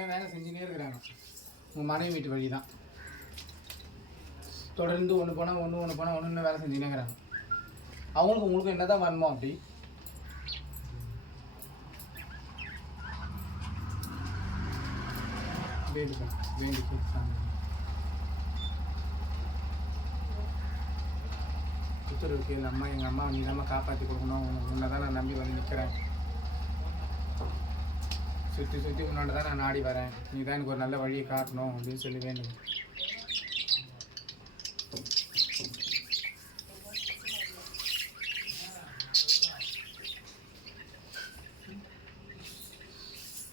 இன்னுமே வேலை செஞ்சுனே இருக்கிறாங்க. உங்கள் மனைவி வீட்டு வழி தான் தொடர்ந்து ஒன்று போனால் ஒன்று ஒன்று போனால் ஒன்று வேலை செஞ்சுனே இருக்கிறாங்க. அவங்களுக்கு உங்களுக்கு என்ன தான் வரணுமோ அப்படி? வேண்டிக்கணும் வேண்டிக்கு சாமி. உத்தரவு எங்கள் அம்மா எங்கள் அம்மா நீ தான் காப்பாற்றி கொடுக்கணும். உன்னை தான் நான் நம்பி வந்து நிற்கிறேன் சுற்றி சுற்றி உன்னோட தான் நான் நாடி வரேன். நீ தான் எனக்கு ஒரு நல்ல வழியை காட்டணும் அப்படின்னு சொல்லி வேண்டும்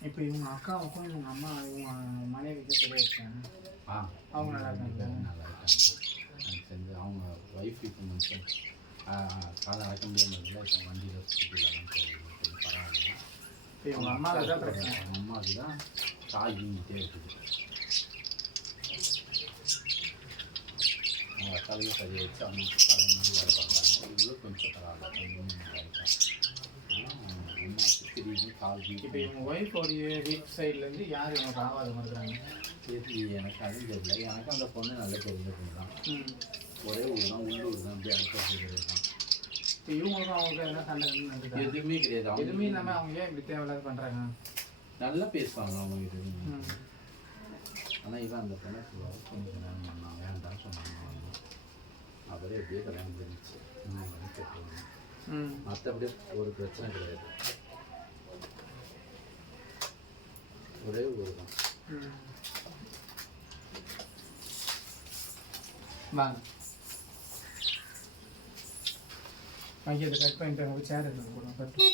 இப்போ இவங்க அக்காவுக்கும் இவங்க அம்மா இவங்க மனைவிக்கு தெரியாதுங்க ஆ அவங்க நல்லா இருக்காங்க. நல்லா இருக்காங்க. தெரிஞ்சு அவங்க ஒய்ஃப் இப்போ காலை அடக்க முடியாமல் இப்போ வண்டியில் பரவாயில்ல இப்போ இவங்க அம்மாவுக்கு தான் பிரச்சனை அம்மாவுக்கு தான் வீங்கிட்டே இருக்குது அவங்க அக்காலையும் சரி வச்சு காலை மாதிரி வேலை பார்க்குறாங்க இவ்வளோ கொஞ்சம் பரவாயில்ல கொஞ்சம் அம்மாவுக்கு திடீர்னு கால் இப்போ வீங்கி இவங்க ஒய்ஃபோடைய வீட் சைட்லேருந்து யார் இவங்க ஆவாதம் இருக்கிறாங்க சரி எனக்கு அதுவும் தெரியல எனக்கு அந்த பொண்ணு நல்ல தெரிஞ்ச பொண்ணு தான் ஒரே ஊர் தான் உள்ளூர் தான் அப்படியே அடுத்த தான் இவங்களுக்கும் அவங்க என்ன சண்டை நடக்குது எதுவுமே கிடையாது. அவங்க எதுவுமே அவங்க ஏன் இப்படி தேவையில்லாத நல்லா பேசுவாங்க அவங்க ம். ஆனால் இவன் அந்த பொண்ணை சொல்லுவாங்க கொஞ்சம் கல்யாணம் பண்ணான் வேண்டாம் சொன்னாங்க அவங்க. அவரே எப்படியே கல்யாணம் பண்ணிச்சு வந்து ம். மற்றபடி ஒரு பிரச்சனை கிடையாது. ஒரே ஊர் தான். ம். வாங்க. வாங்கி அதை கட் பண்ணிட்டு அவங்க சேர் எடுத்து போடுவோம் கட்டு